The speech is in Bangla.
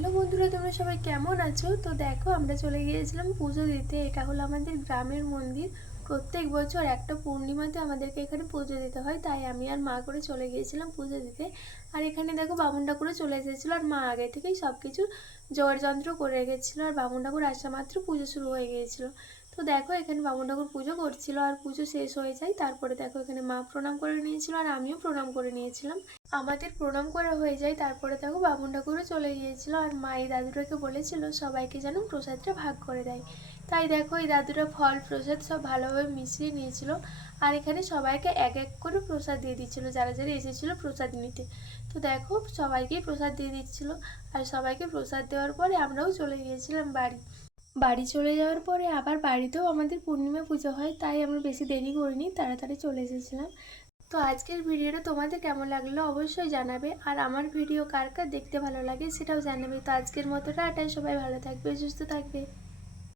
হ্যালো বন্ধুরা, তোমরা সবাই কেমন আছো? তো দেখো, আমরা চলে গিয়েছিলাম পুজো দিতে। এটা হলো আমাদের গ্রামের মন্দির। প্রত্যেক বছর একটা পূর্ণিমাতে আমাদেরকে এখানে পুজো দিতে হয়, তাই আমি আর মা করে চলে গিয়েছিলাম পুজো দিতে। আর এখানে দেখো, বামুন ঠাকুরও চলে এসেছিলো, আর মা আগে থেকেই সব কিছু জোগাড় যন্ত্র করে রেখেছিলো। আর বামুন ঠাকুর আসা মাত্র পুজো শুরু হয়ে গিয়েছিলো। তো দেখো, এখানে বামুন ঠাকুর পুজো করছিল, আর পুজো শেষ হয়ে যায়। তারপরে দেখো, এখানে মা প্রণাম করে নিয়েছিল, আর আমিও প্রণাম করে নিয়েছিলাম। আমাদের প্রণাম করা হয়ে যায়। তারপরে দেখো, বামুন ঠাকুরও চলে গিয়েছিল, আর মা এই দাদুটাকে বলেছিল সবাইকে যেন প্রসাদটা ভাগ করে দেয়। তাই দেখো, এই দাদুরা ফল প্রসাদ সব ভালোভাবে মিশিয়ে নিয়েছিল, আর এখানে সবাইকে এক এক করে প্রসাদ দিয়ে দিচ্ছিল, যারা যারা এসেছিলো প্রসাদ নিতে। তো দেখো, সবাইকেই প্রসাদ দিয়ে দিচ্ছিল। আর সবাইকে প্রসাদ দেওয়ার পরে আমরাও চলে গিয়েছিলাম বাড়ি। বাড়ি চলে যাওয়ার পরে আবার বাড়িতেও আমাদের পূর্ণিমা পুজো হয়, তাই আমরা বেশি দেরি করিনি, তাড়াতাড়ি চলে এসেছিলাম। তো আজকের ভিডিওটা তোমাদের কেমন লাগলো অবশ্যই জানাবে, আর আমার ভিডিও কার কার দেখতে ভালো লাগে সেটাও জানাবে। তো আজকের মতো টাটা, সবাই ভালো থাকবে, সুস্থ থাকবে।